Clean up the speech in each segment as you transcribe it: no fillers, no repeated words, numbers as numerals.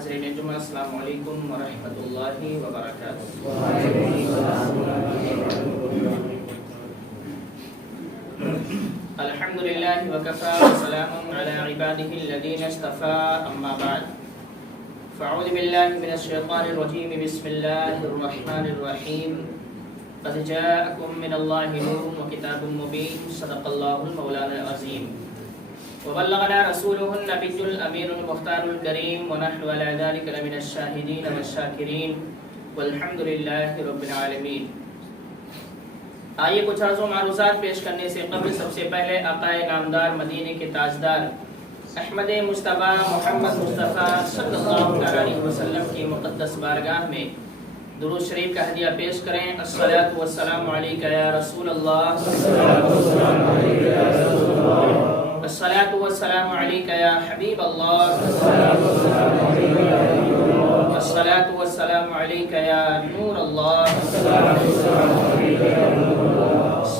حاضرین جمعہ السلام علیکم ورحمۃ اللہ وبرکاتہ۔ الحمد للہ وکفی وسلام علی عباده الذین اصطفی، اما بعد فاعوذ باللہ من الشیطان الرجیم، بسم اللہ الرحمن الرحیم۔ قد جاءکم من اللہ نور وکتاب مبین، صدق اللہ المولانا العظیم، وبلغنا رسوله النبي الأمين المختار الكريم، ونحن على ذلك لمن الشاهدين والشاكرين، والحمد لله رب العالمين۔ آئیے کچھ عرض و معروضات پیش کرنے سے قبل سب سے پہلے آقا نامدار مدینے کے تاجدار احمد مصطفیٰ محمد مصطفیٰ صلی اللہ علیہ وسلم کی مقدس بارگاہ میں درود شریف کا ہدیہ پیش کریں۔ الصلاۃ والسلام علیک یا رسول اللہ، الصلاۃ والسلام علیک یا حبیب اللہ، الصلاۃ والسلام علیک یا نور اللہ،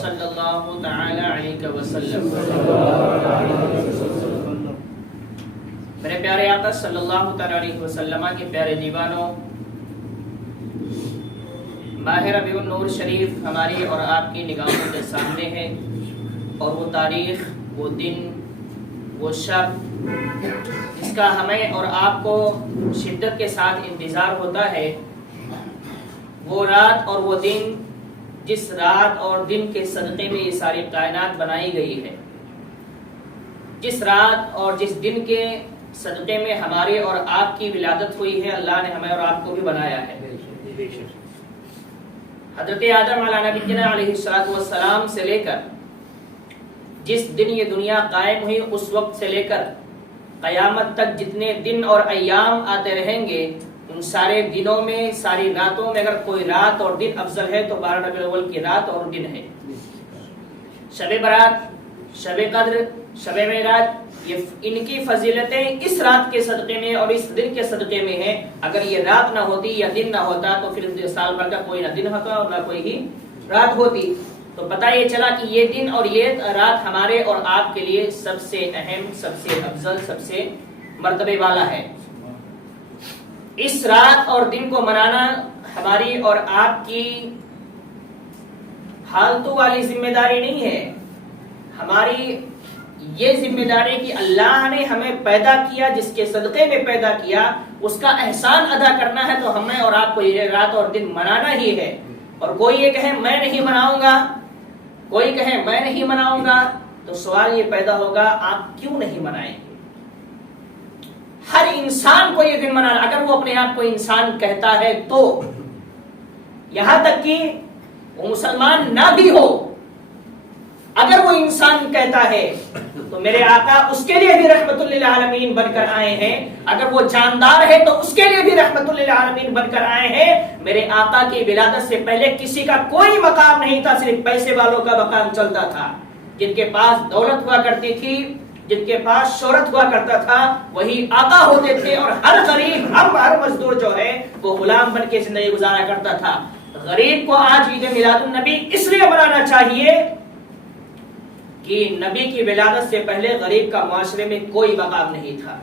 صلی اللہ تعالی علیہ وسلم۔ میرے پیارے آقا صلی اللہ تعالی علیہ وسلم کے پیارے دیوانوں، ماہ ربیع النور شریف ہماری اور آپ کی نگاہوں کے سامنے ہے، اور وہ تاریخ، وہ دن، وہ شب جس کا ہمیں اور آپ کو شدت کے ساتھ انتظار ہوتا ہے، وہ رات اور وہ دن جس رات اور دن کے صدقے میں یہ ساری کائنات بنائی گئی ہے، جس رات اور جس دن کے صدقے میں ہماری اور آپ کی ولادت ہوئی ہے، اللہ نے ہمیں اور آپ کو بھی بنایا ہے۔ حضرت آدم علیہ نبینا علیہ السلام سے لے کر جس دن یہ دنیا قائم ہوئی، اس وقت سے لے کر قیامت تک جتنے دن اور ایام آتے رہیں گے، ان سارے دنوں میں، ساری راتوں میں اگر کوئی رات اور دن افضل ہے تو 12 ربیع الاول کی رات اور دن ہے۔ شب برات، شب قدر، شب معراج، یہ ان کی فضیلتیں اس رات کے صدقے میں اور اس دن کے صدقے میں ہیں۔ اگر یہ رات نہ ہوتی یا دن نہ ہوتا تو پھر سال بھر کا کوئی نہ دن ہوتا اور نہ کوئی ہی رات ہوتی۔ تو پتہ یہ چلا کہ یہ دن اور یہ رات ہمارے اور آپ کے لیے سب سے اہم، سب سے افضل، سب سے مرتبے والا ہے۔ اس رات اور دن کو منانا ہماری اور آپ کی فالتو والی ذمہ داری نہیں ہے، ہماری یہ ذمہ داری کہ اللہ نے ہمیں پیدا کیا، جس کے صدقے میں پیدا کیا، اس کا احسان ادا کرنا ہے، تو ہمیں اور آپ کو یہ رات اور دن منانا ہی ہے۔ اور کوئی یہ کہے میں نہیں مناؤں گا، کوئی کہے میں نہیں مناؤں گا، تو سوال یہ پیدا ہوگا آپ کیوں نہیں منائیں گے؟ ہر انسان کو یہ دن منانا، اگر وہ اپنے آپ کو انسان کہتا ہے تو، یہاں تک کہ وہ مسلمان نہ بھی ہو، اگر وہ انسان کہتا ہے تو میرے آقا اس کے لیے بھی رحمت للعالمین بن کر آئے ہیں۔ اگر وہ جاندار ہے تو اس کے لیے بھی رحمت للعالمین بن کر آئے ہیں۔ میرے آقا کی ولادت سے پہلے کسی کا کوئی مقام نہیں تھا، صرف پیسے والوں کا مقام چلتا تھا۔ جن کے پاس دولت ہوا کرتی تھی، جن کے پاس شہرت ہوا کرتا تھا، وہی آقا ہوتے تھے، اور ہر غریب، ہر مزدور جو ہے وہ غلام بن کے زندگی گزارا کرتا تھا۔ غریب کو آج عید میلاد النبی اس لیے منانا چاہیے کہ نبی کی ولادت سے پہلے غریب کا معاشرے میں کوئی مقام نہیں تھا،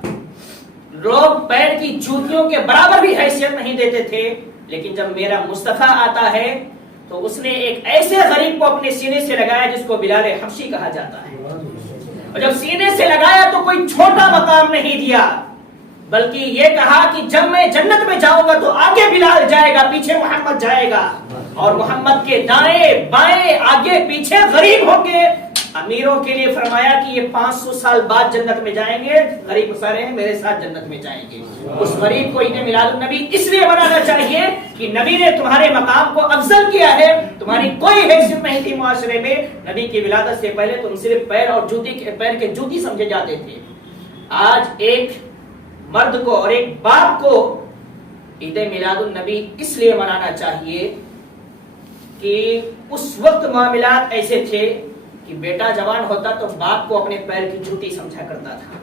لوگ پیر کی جوتیوں کے برابر بھی حیثیت نہیں دیتے تھے۔ لیکن جب میرا مصطفیٰ آتا ہے تو اس نے ایک ایسے غریب کو اپنے سینے سے لگایا جس کو بلال حبشی کہا جاتا ہے، اور جب سینے سے لگایا تو کوئی چھوٹا مقام نہیں دیا، بلکہ یہ کہا کہ جب میں جنت میں جاؤں گا تو آگے بلال جائے گا، پیچھے محمد جائے گا، اور محمد کے دائیں بائیں آگے پیچھے غریب ہوں گے۔ امیروں کے لیے فرمایا کہ یہ 500 سال بعد جنت میں جائیں گے، غریب سارے ہیں میرے ساتھ جنت میں جائیں گے۔ اس غریب کو عید میلاد النبی اس لیے منانا چاہیے کہ نبی نے تمہارے مقام کو افضل کیا ہے، تمہاری کوئی حیثیت نہیں تھی معاشرے میں۔ نبی کی ولادت سے پہلے تم صرف پیر کے جوتی سمجھے جاتے تھے۔ آج ایک مرد کو اور ایک باپ کو عید میلاد النبی اس لیے منانا چاہیے کہ اس وقت معاملات ایسے تھے کہ بیٹا جوان ہوتا تو باپ کو اپنے پیر کی جوتی سمجھا کرتا تھا،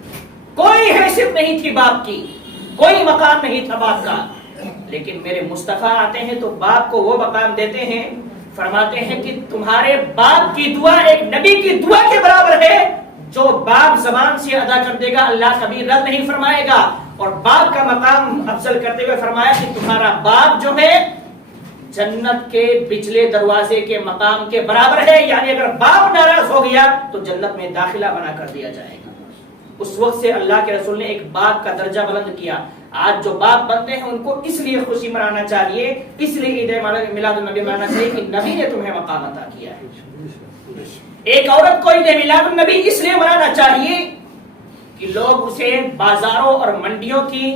کوئی حیثیت نہیں تھی باپ کی، کوئی مقام نہیں تھا باپ کا۔ لیکن میرے مصطفیٰ آتے ہیں تو باپ کو وہ مقام دیتے ہیں، فرماتے ہیں کہ تمہارے باپ کی دعا ایک نبی کی دعا کے برابر ہے، جو باپ زبان سے ادا کر دے گا اللہ کبھی رد نہیں فرمائے گا۔ اور باپ کا مقام افضل کرتے ہوئے فرمایا کہ تمہارا باپ جو ہے جنت کے پچھلے دروازے کے مقام کے برابر ہے، یعنی اگر باپ ناراض ہو گیا تو جنت میں داخلہ بنا کر دیا جائے گا۔ اس وقت سے اللہ کے رسول نے ایک باپ کا درجہ بلند کیا۔ آج جو باپ بنتے ہیں ان کو اس لیے خوشی منانا چاہیے، اس لیے عید میلاد النبی منانا چاہیے کہ نبی نے تمہیں مقام عطا کیا ہے۔ ایک عورت کو عید میلاد النبی اس لیے منانا چاہیے کہ لوگ اسے بازاروں اور منڈیوں کی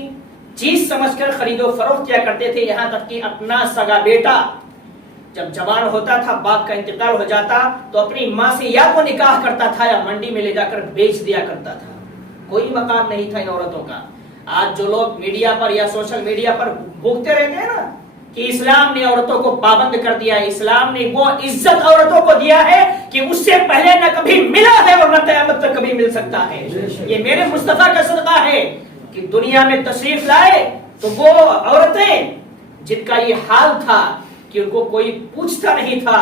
چیز سمجھ کر خرید و فروخت کیا کرتے تھے، یہاں تک کہ اپنا سگا بیٹا جب جوان ہوتا تھا، باپ کا انتقال ہو جاتا تو اپنی ماں سے یا تو نکاح کرتا تھا یا منڈی میں لے جا کر بیچ دیا کرتا تھا۔ کوئی مقام نہیں تھا ان عورتوں کا۔ آج جو لوگ میڈیا پر یا سوشل میڈیا پر بھوکتے رہتے ہیں نا کہ اسلام نے عورتوں کو پابند کر دیا ہے، اسلام نے وہ عزت عورتوں کو دیا ہے کہ اس سے پہلے نہ کبھی ملا ہے اور نہ قیامت تک کبھی مل سکتا ہے۔ یہ میرے مصطفیٰ کا صدقہ ہے کہ دنیا میں تشریف لائے تو وہ عورتیں جن کا یہ حال تھا کہ ان کو کوئی پوچھتا نہیں تھا،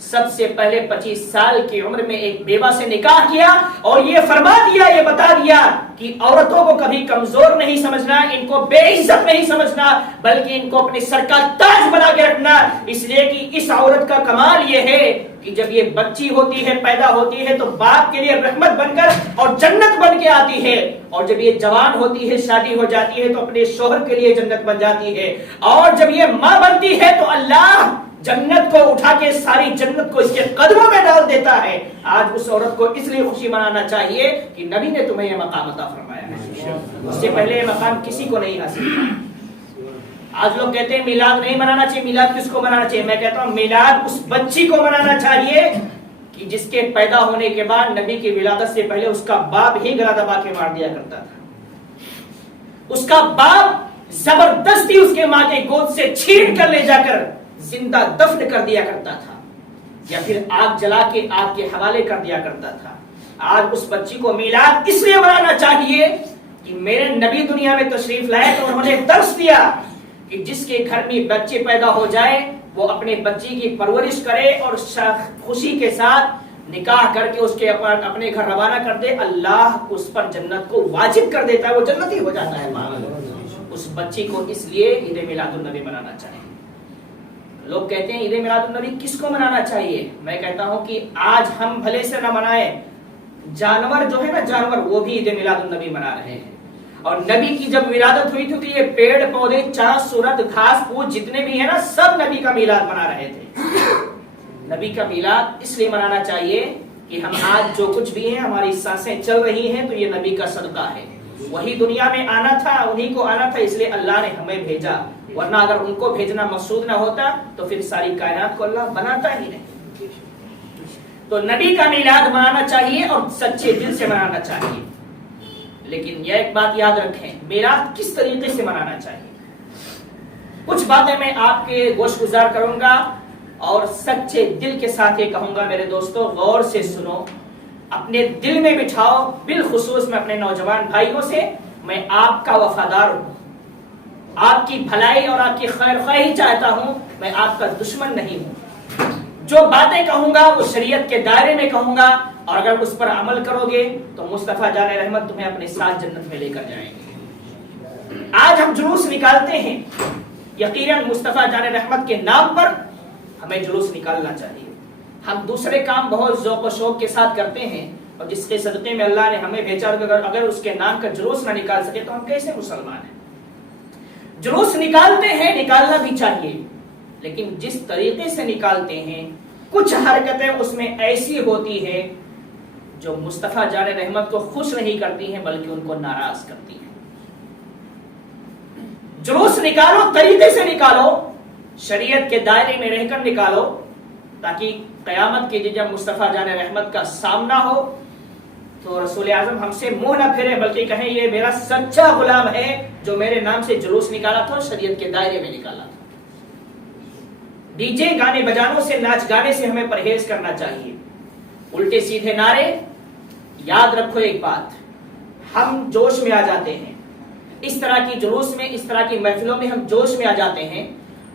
سب سے پہلے 25 سال کی عمر میں ایک بیوہ سے نکاح کیا اور یہ فرما دیا، یہ بتا دیا کہ عورتوں کو کبھی کمزور نہیں سمجھنا، ان کو بے عزت نہیں سمجھنا، بلکہ ان کو اپنے سر کا تاج بنا کے رکھنا، اس لیے کہ اس عورت کا کمال یہ ہے کہ جب یہ بچی ہوتی ہے، پیدا ہوتی ہے تو باپ کے لیے رحمت بن کر اور جنت بن کے آتی ہے، اور جب یہ جوان ہوتی ہے، شادی ہو جاتی ہے تو اپنے شوہر کے لیے جنت بن جاتی ہے، اور جب یہ ماں بنتی ہے تو اللہ جنت کو اٹھا کے ساری جنت کو اس کے قدموں میں ڈال دیتا ہے۔ آج اس عورت کو اس لیے خوشی منانا چاہیے کہ نبی نے تمہیں یہ مقام عطا فرمایا ہے، اس سے پہلے یہ مقام کسی کو نہیں حاصل تھا۔ آج لوگ کہتے ہیں میلاد نہیں منانا چاہیے، میلاد کس کو منانا چاہیے؟ میں کہتا ہوں میلاد اس بچی کو منانا چاہیے کہ جس کے پیدا ہونے کے بعد نبی کی ولادت سے پہلے اس کا باپ ہی گلا دبا کے مار دیا کرتا تھا، اس کا باپ زبردستی اس کے ماں کے گود سے چھین کر لے جا کر زندہ دفن کر دیا کرتا تھا، یا پھر آگ جلا کے آگ کے حوالے کر دیا کرتا تھا۔ آج اس بچی کو میلاد اس لیے منانا چاہیے کہ میرے نبی دنیا میں تشریف لائے تو انہوں نے درس دیا کہ جس کے گھر میں بچے پیدا ہو جائے وہ اپنے بچی کی پرورش کرے اور خوشی کے ساتھ نکاح کر کے اس کے اپنے گھر روانہ کر دے، اللہ اس پر جنت کو واجب کر دیتا ہے، وہ جنتی ہو جاتا ہے۔ اس بچی کو اس لیے عید میلاد النبی منانا چاہیے۔ لوگ کہتے ہیں عید میلاد النبی کس کو منانا چاہیے؟ میں کہتا ہوں کہ آج ہم بھلے سے نہ منائیں، جانور جو ہے نا، جانور وہ بھی عید میلاد النبی منا رہے ہیں، اور نبی کی جب ولادت ہوئی تھی تو یہ پیڑ پودے چاند سورج گھاس پھوس جتنے بھی ہیں نا، سب نبی کا میلاد منا رہے تھے۔ نبی کا میلاد اس لیے منانا چاہیے کہ ہم آج جو کچھ بھی ہیں، ہماری سانسیں چل رہی ہیں تو یہ نبی کا صدقہ ہے۔ وہی دنیا میں آنا تھا، انہی کو آنا تھا، اس لیے اللہ نے ہمیں بھیجا، ورنہ اگر ان کو بھیجنا مقصود نہ ہوتا تو پھر ساری کائنات کو اللہ بناتا ہی نہیں۔ تو نبی کا میلاد منانا چاہیے اور سچے دل سے منانا چاہیے، لیکن یہ ایک بات یاد رکھیں، میلاد کس طریقے سے منانا چاہیے۔ کچھ باتیں میں آپ کے گوش گزار کروں گا اور سچے دل کے ساتھ یہ کہوں گا، میرے دوستو غور سے سنو، اپنے دل میں بٹھاؤ، بالخصوص میں اپنے نوجوان بھائیوں سے، میں آپ کا وفادار ہوں، آپ کی بھلائی اور آپ کی خیر خواہی چاہتا ہوں، میں آپ کا دشمن نہیں ہوں۔ جو باتیں کہوں گا وہ شریعت کے دائرے میں کہوں گا، اور اگر اس پر عمل کرو گے تو مصطفیٰ جان رحمت تمہیں اپنے ساتھ جنت میں لے کر جائیں گے۔ آج ہم جلوس نکالتے ہیں، یقیناً مصطفیٰ جان رحمت کے نام پر ہمیں جلوس نکالنا چاہیے۔ ہم دوسرے کام بہت ذوق و شوق کے ساتھ کرتے ہیں، اور جس کے صدقے میں اللہ نے ہمیں بھیجا، اگر اس کے نام کا جلوس نہ نکال سکے تو ہم کیسے مسلمان ہیں؟ جلوس نکالتے ہیں، نکالنا بھی چاہیے، لیکن جس طریقے سے نکالتے ہیں کچھ حرکتیں اس میں ایسی ہوتی ہیں جو مصطفیٰ جان رحمت کو خوش نہیں کرتی ہیں بلکہ ان کو ناراض کرتی ہیں۔ جلوس نکالو، طریقے سے نکالو، شریعت کے دائرے میں رہ کر نکالو، تاکہ قیامت کے دن جب مصطفیٰ جان رحمت کا سامنا ہو تو رسول اعظم ہم سے منہ نہ پھیرے بلکہ کہیں یہ میرا سچا غلام ہے جو میرے نام سے جلوس نکالا تھا، شریعت کے دائرے میں نکالا تھا۔ ڈی جے گانے بجانوں سے، ناچ گانے سے ہمیں پرہیز کرنا چاہیے۔ الٹے سیدھے نعرے، یاد رکھو ایک بات، ہم جوش میں آ جاتے ہیں، اس طرح کی جلوس میں، اس طرح کی محفلوں میں ہم جوش میں آ جاتے ہیں،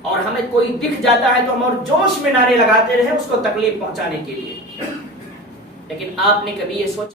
اور ہمیں کوئی دکھ جاتا ہے تو ہم اور جوش میں نعرے لگاتے رہے اس کو تکلیف پہنچانے کے لیے۔ لیکن آپ نے کبھی یہ سوچا